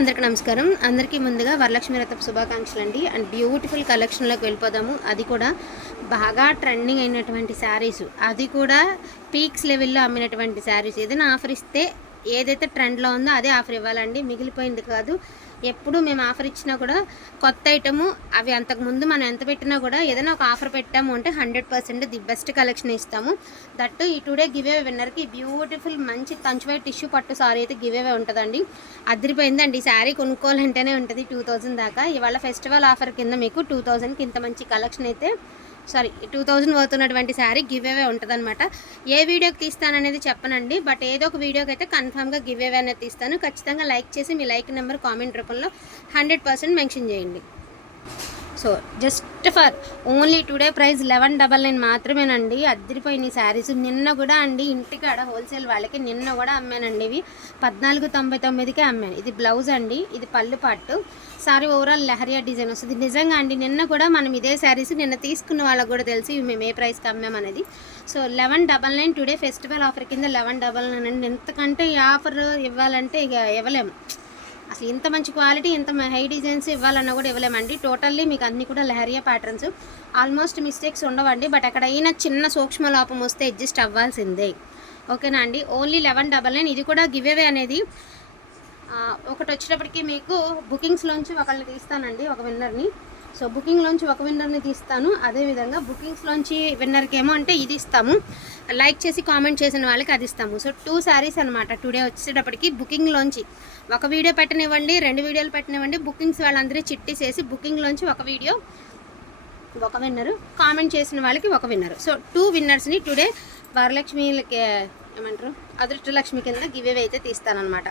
అందరికీ నమస్కారం. అందరికీ ముందుగా వరలక్ష్మి రథపు శుభాకాంక్షలు అండి అండ్ బ్యూటిఫుల్ కలెక్షన్లోకి వెళ్ళిపోదాము. అది కూడా బాగా ట్రెండింగ్ అయినటువంటి శారీస్. అది కూడా పీక్స్ లెవెల్లో అమ్మినటువంటి శారీస్. ఏదైనా ఆఫర్ ఇస్తే ఏదైతే ట్రెండ్లో ఉందో అదే ఆఫర్ ఇవ్వాలండి. మిగిలిపోయింది కాదు. ఎప్పుడు మేము ఆఫర్ ఇచ్చినా కూడా కొత్త ఐటము అవి అంతకుముందు మనం ఎంత పెట్టినా కూడా ఏదైనా ఒక ఆఫర్ పెట్టాము అంటే hundred percent the best collection ఇస్తాము. దట్ ఈ టుడే గివ్ అవే విన్నర్కి బ్యూటిఫుల్ మంచి కంచువై టిష్యూ పట్టు సారీ అయితే గివ్ అవే ఉంటుందండి. అదిరిపోయిందండి. ఈ శారీ కొనుక్కోవాలంటేనే ఉంటుంది టూ థౌజండ్ దాకా. ఇవాళ ఫెస్టివల్ ఆఫర్ కింద మీకు టూ థౌజండ్కి ఇంత మంచి కలెక్షన్ అయితే సారీ టూ థౌజండ్ పోతున్నటువంటి శారీ గివ్ అవే ఉంటుందన్నమాట. ఏ వీడియోకి తీస్తాననేది చెప్పనండి బట్ ఏదో ఒక వీడియోకి అయితే కన్ఫామ్గా గివ్ అవే అనేది తీస్తాను. ఖచ్చితంగా లైక్ చేసి మీ లైక్ నెంబర్ కామెంట్ రూపంలో హండ్రెడ్ పర్సెంట్ మెన్షన్ చేయండి. So just for only today price eleven double nine మాత్రమేనండి. అద్దరిపోయిన ఈ శారీస్ నిన్న కూడా అండి ఇంటికాడ హోల్సేల్ వాళ్ళకి నిన్న కూడా అమ్మానండి ఇవి. పద్నాలుగు తొంభై తొమ్మిదికే అమ్మాను. ఇది బ్లౌజ్ అండి ఇది పళ్ళు పాటు. సారీ ఓవరాల్ లెహరియా డిజైన్ వస్తుంది. నిజంగా అండి నిన్న కూడా మనం ఇదే శారీస్ నిన్న తీసుకున్న వాళ్ళకి కూడా తెలిసి ఇవి మేము ఏ ప్రైస్కి అమ్మామనేది so eleven double nine today festival offer కింద లెవెన్ డబల్ నైన్ అండి. ఎంతకంటే ఈ ఆఫర్ ఇవ్వాలంటే ఇక ఇవ్వలేము. అసలు ఇంత మంచి క్వాలిటీ ఇంత హై డిజైన్స్ ఇవ్వాలన్నా కూడా ఇవ్వలేమండి. టోటల్లీ మీకు అన్ని కూడా లహరియా ప్యాటర్న్స్ ఆల్మోస్ట్ మిస్టేక్స్ ఉండవండి బట్ ఎక్కడైనా చిన్న సూక్ష్మ లోపం వస్తే అడ్జస్ట్ అవ్వాల్సిందే. ఓకేనా అండి? ఓన్లీ లెవెన్ డబల్ నైన్ ఇది కూడా గివ్ అవే అనేది ఒకటి వచ్చేటప్పటికి మీకు బుకింగ్స్లోంచి ఒకళ్ళని తీస్తానండి ఒక విన్నర్ని సో బుకింగ్లోంచి ఒక విన్నర్ని తీస్తాను. అదేవిధంగా బుకింగ్స్లోంచి విన్నర్కి ఏమో అంటే ఇది ఇస్తాము. లైక్ చేసి కామెంట్ చేసిన వాళ్ళకి అది ఇస్తాము. సో టూ శారీస్ అనమాట టుడే వచ్చేటప్పటికి బుకింగ్లోంచి. ఒక వీడియో పెట్టనివ్వండి రెండు వీడియోలు పెట్టనివ్వండి బుకింగ్స్ వాళ్ళందరూ చిట్టిసేసి బుకింగ్లోంచి ఒక వీడియో ఒక విన్నరు కామెంట్ చేసిన వాళ్ళకి ఒక విన్నరు సో టూ విన్నర్స్ని టుడే వరలక్ష్మికి ఏమంటారు? అదృష్టలక్ష్మి కింద గివ్ అయితే తీస్తానమాట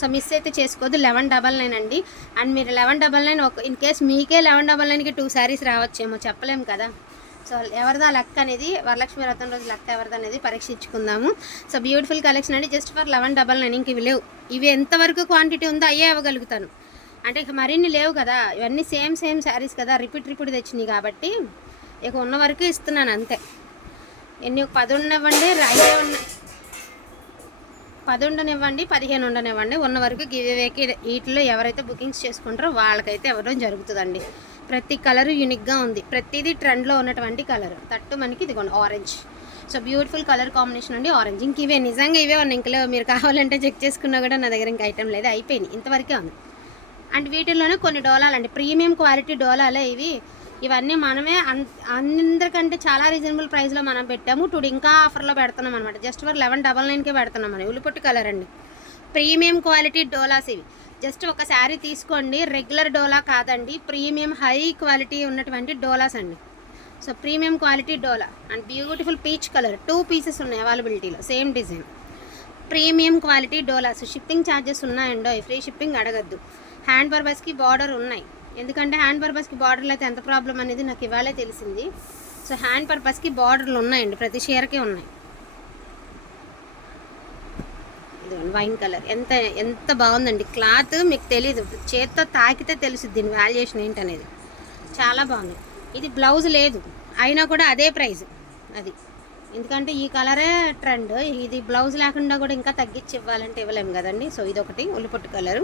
సో మిస్ అయితే చేసుకోవద్దు లెవెన్ డబల్ నైన్ అండి. అండ్ మీరు లెవెన్ డబల్ నైన్ ఒక ఇన్ కేస్ మీకే లెవెన్ డబల్ నైన్కి టూ శారీస్ రావచ్చేమో చెప్పలేము కదా. సో ఎవరిదా లక్ అనేది వరలక్ష్మి వ్రతం రోజు లక్ ఎవరిది అనేది పరీక్షించుకుందాము. సో బ్యూటిఫుల్ కలెక్షన్ అండి. Just for eleven double nine ఇంక ఇవి లేవు. ఇవి ఎంతవరకు క్వాంటిటీ ఉందో అయ్యే ఇవ్వగలుగుతాను అంటే ఇక మరిన్ని లేవు కదా. ఇవన్నీ సేమ్ సేమ్ శారీస్ కదా. రిపీట్ రిపీట్ తెచ్చినాయి కాబట్టి ఇక ఉన్న వరకు ఇస్తున్నాను అంతే. ఎన్ని ఒక పది ఉన్నవ్వండి ఐదే ఉన్న పది ఉండనివ్వండి పదిహేను ఉండనివ్వండి ఉన్న వరకు గివేకి వీటిలో ఎవరైతే బుకింగ్స్ చేసుకుంటారో వాళ్ళకైతే ఇవ్వడం జరుగుతుందండి. ప్రతి కలర్ యూనిక్గా ఉంది. ప్రతిదీ ట్రెండ్లో ఉన్నటువంటి కలర్. తట్టు మనకి ఇదిగోండి orange. So beautiful colour combination అండి ఆరెంజ్. ఇంక ఇవే నిజంగా ఇవే ఉన్నాయి. ఇంకలో మీరు కావాలంటే చెక్ చేసుకున్నా కూడా నా దగ్గర ఇంకా ఐటెం లేదు అయిపోయింది ఇంతవరకే ఉంది. అండ్ వీటిల్లోనే కొన్ని డోలాలండి. ప్రీమియం క్వాలిటీ డోలాలే ఇవి. ఇవన్నీ మనమే అన్ అందరికంటే చాలా రీజనబుల్ ప్రైస్లో మనం పెట్టాము. టుడు ఇంకా ఆఫర్లో పెడుతున్నాం అనమాట జస్ట్ ఫర్ లెవెన్ డబల్ నైన్కే పెడుతున్నాం మనం ఉల్లిపొట్టు కలర్ అండి. ప్రీమియం క్వాలిటీ డోలాస్ ఇవి. జస్ట్ ఒక శారీ తీసుకోండి. రెగ్యులర్ డోలా కాదండి. ప్రీమియం హై క్వాలిటీ ఉన్నటువంటి డోలాస్ అండి. So premium quality dola and beautiful peach colour. Two pieces ఉన్నాయి అవైలబిలిటీలో. Same design. Premium quality dolas. Shipping charges ఉన్నాయండో? Free shipping అడగద్దు. హ్యాండ్ పర్పస్కి బార్డర్ ఉన్నాయి. ఎందుకంటే హ్యాండ్ పర్పస్కి బార్డర్లు అయితే ఎంత ప్రాబ్లం అనేది నాకు ఇవాళే తెలిసింది. సో హ్యాండ్ పర్పస్కి బార్డర్లు ఉన్నాయండి ప్రతి షేర్కే ఉన్నాయి. ఇదిగోండి వైన్ కలర్ ఎంత ఎంత బాగుందండి. క్లాత్ మీకు తెలీదు. చేత్తో తాకితే తెలుసు దీని వాల్యుయేషన్ ఏంటనేది. చాలా బాగుంది. ఇది బ్లౌజ్ లేదు. అయినా కూడా అదే ప్రైస్ అది. ఎందుకంటే ఈ కలరే ట్రెండ్. ఇది బ్లౌజ్ లేకుండా కూడా ఇంకా తగ్గించి ఇవ్వాలంటే ఇవ్వలేము కదండి. సో ఇది ఒకటి ఉల్లిపొట్టు కలరు.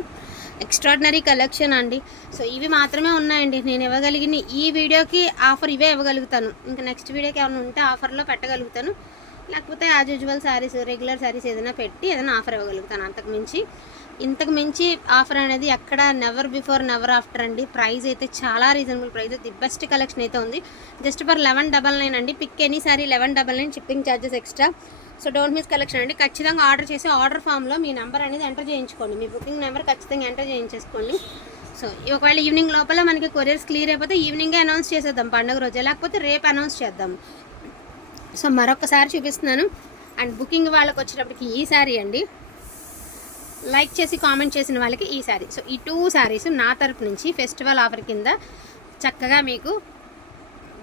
ఎక్స్ట్రాడినరీ కలెక్షన్ అండి. సో ఇవి మాత్రమే ఉన్నాయండి. నేను ఇవ్వగలిగిన ఈ వీడియోకి ఆఫర్ ఇవే ఇవ్వగలుగుతాను. ఇంకా నెక్స్ట్ వీడియోకి ఏమైనా ఉంటే ఆఫర్లో పెట్టగలుగుతాను. లేకపోతే as usual saris regular saris ఏదైనా పెట్టి ఏదైనా ఆఫర్ ఇవ్వగలుగుతాను అంతకు మించి. ఇంతకు మించి ఆఫర్ అనేది ఎక్కడ నెవర్ బిఫోర్ నెవర్ ఆఫ్టర్ అండి. ప్రైస్ అయితే చాలా reasonable price. The best collection అయితే ఉంది. Just for eleven double nine అండి. Pick any saree eleven double nine shipping charges extra. So don't miss collection అండి. ఖచ్చితంగా ఆర్డర్ చేసి ఆర్డర్ ఫామ్లో మీ నెంబర్ అనేది ఎంటర్ చేయించుకోండి. మీ బుకింగ్ నెంబర్ ఖచ్చితంగా ఎంటర్ చేయించేసుకోండి. సో ఒకవేళ ఈవినింగ్ లోపల మనకి కొరియర్స్ క్లియర్ అయిపోతే ఈవినింగే అనౌన్స్ చేసేద్దాం పండుగ రోజే. లేకపోతే రేపు అనౌన్స్ చేద్దాం. సో మరొకసారి చూపిస్తున్నాను. అండ్ బుకింగ్ వాళ్ళకి వచ్చేటప్పటికి ఈ సారీ అండి. లైక్ చేసి కామెంట్ చేసిన వాళ్ళకి ఈ శారీ. సో ఈ టూ శారీస్ నా తరపు నుంచి ఫెస్టివల్ ఆఫర్ కింద చక్కగా మీకు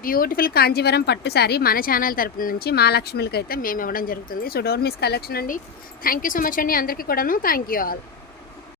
బ్యూటిఫుల్ కాంజీవరం పట్టు శారీ మన ఛానల్ తరపు నుంచి మా లక్ష్మిలకి అయితే మేము ఇవ్వడం జరుగుతుంది. సో డోంట్ మిస్ కలెక్షన్ అండి. థ్యాంక్ యూ సో మచ్ అండి అందరికీ కూడాను. Thank you all